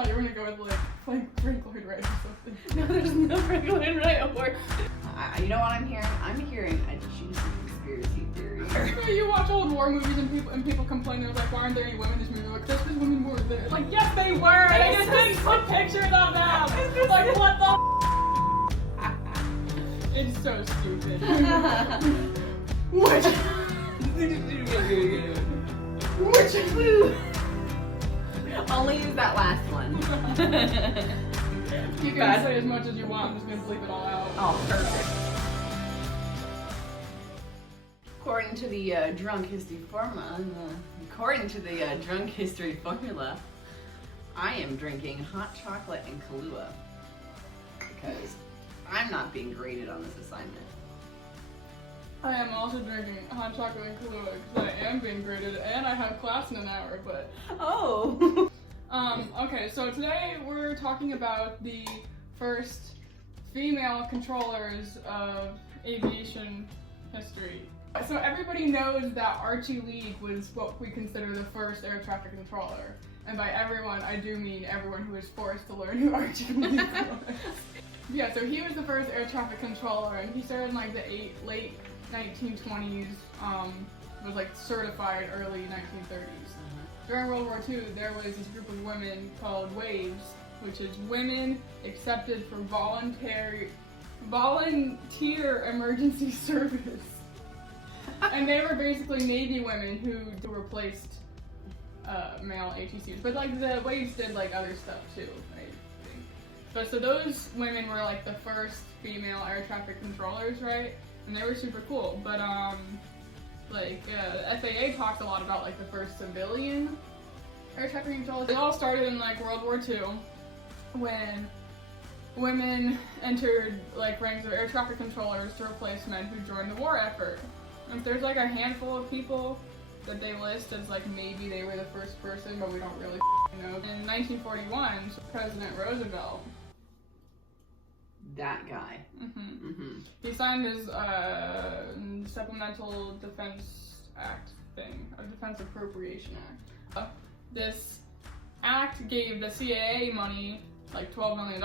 thought you were gonna go with like Frank Lloyd Wright or something. No, there's no Frank Lloyd Wright award. You know what I'm hearing? I'm hearing a juicy conspiracy theory. You watch old war movies and people complain, they're like, why aren't there any women in this movie? Like, that's because women weren't there. Like, yes they were! They just didn't put pictures of them! Like, what the It's so stupid. Which Only use that last one. You can say as much as you want, I'm just gonna bleep it all out. Oh, perfect. According to the drunk history formula, I am drinking hot chocolate and Kahlua because I'm not being graded on this assignment. I am also drinking hot chocolate and Kahlua because I am being graded and I have class in an hour, but... Oh! Okay, so today we're talking about the first female controllers of aviation history. So everybody knows that Archie League was what we consider the first air traffic controller. And by everyone, I do mean everyone who was forced to learn who Archie League was. Yeah, so he was the first air traffic controller, and he started in like the late 1920s, was like certified early 1930s. During World War II, there was this group of women called WAVES, which is Women Accepted for Volunteer Emergency Service. And they were basically Navy women who replaced male ATCs. But like the WAVES did like other stuff too, I think. But so those women were like the first female air traffic controllers, right? And they were super cool. But FAA talks a lot about like the first civilian air traffic controllers. It all started in like World War II when women entered like ranks of air traffic controllers to replace men who joined the war effort. And there's like a handful of people that they list as like maybe they were the first person, but we don't really know. In 1941, President Roosevelt. That guy. He signed his Supplemental Defense Act thing, a Defense Appropriation Act. This act gave the CAA money, like $12 million,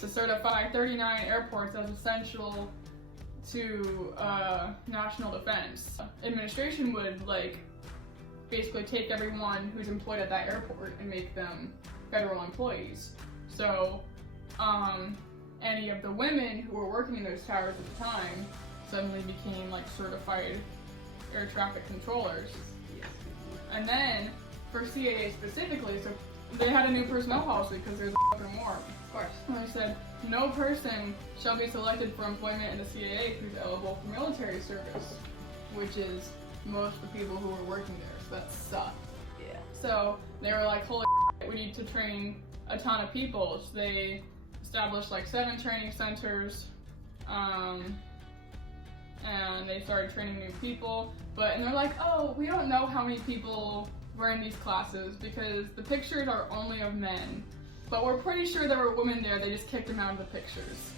to certify 39 airports as essential to national defense. Administration would like basically take everyone who's employed at that airport and make them federal employees. So any of the women who were working in those towers at the time suddenly became like certified air traffic controllers. And then for CAA specifically, so they had a new personnel policy because there's a fucking war. Of course. And they said, no person shall be selected for employment in the CAA who's eligible for military service, which is most of the people who were working there, so that sucked. Yeah. So they were like, holy shit, we need to train a ton of people. So they established like 7 training centers, and they started training new people, and they're like, oh, we don't know how many people were in these classes because the pictures are only of men. But we're pretty sure there were women there, they just kicked them out of the pictures.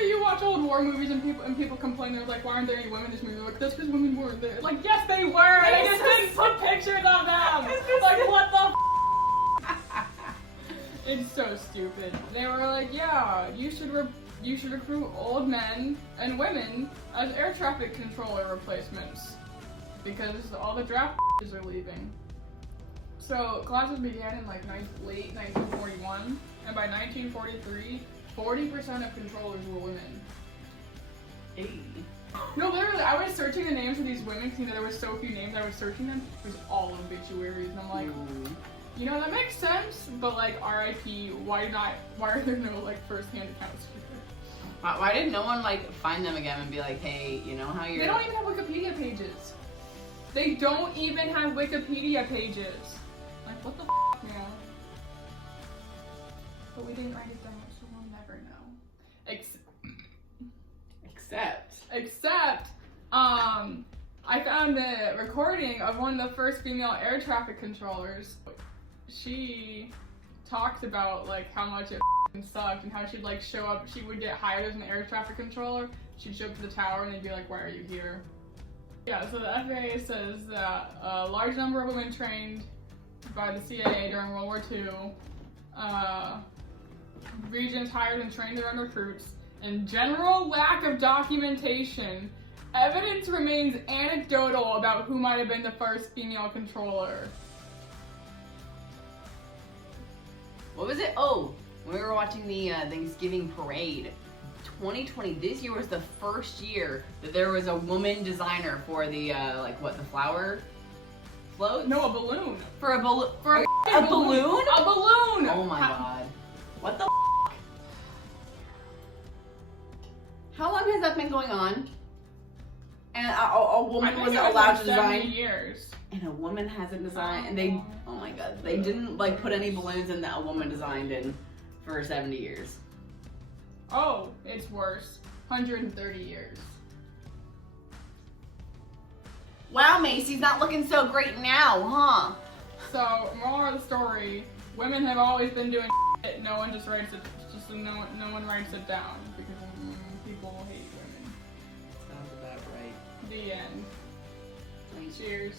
You watch old war movies and people complain, they're like, why aren't there any women in this movie? Like, that's because women weren't there. Like, yes they were! They just didn't put pictures of them! Like, what the It's so stupid. They were like, yeah, you should recruit old men and women as air traffic controller replacements because all the draft are leaving. So classes began in like late 1941, and by 1943, 40% of controllers were women. Hey. No, literally, I was searching the names of these women because there were so few names. I was searching them. It was all obituaries, and I'm like, you know, that makes sense, but like RIP, why are there no like first-hand accounts here? Why did no one like find them again and be like, hey, you know how you're... They don't even have Wikipedia pages. They don't even have Wikipedia pages. Like, what the f***, man? But we didn't write it down, so we'll never know. Except, I found a recording of one of the first female air traffic controllers. She talked about like how much it sucked and how she'd like show up. She would get hired as an air traffic controller. She'd show up to the tower and they'd be like, why are you here? Yeah, so the FAA says that a large number of women trained by the CAA during World War II regions hired and trained their own recruits, and general lack of documentation, evidence remains anecdotal about who might have been the first female controller. What was it? Oh, when we were watching the Thanksgiving parade, 2020, this year was the first year that there was a woman designer for the, the flower floats? No, a balloon. For a balloon? For a balloon? A balloon! Oh my god. What the How long has that been going on? And a woman wasn't allowed to design? 70 years. And a woman hasn't designed, and they, oh my god, they didn't put any balloons in that a woman designed in for 70 years. Oh, it's worse. 130 years. Wow, Macy's not looking so great now, huh? So, moral of the story, women have always been doing shit. No one just writes it, no one writes it down because people hate women. Sounds about right. The end. Please. Cheers.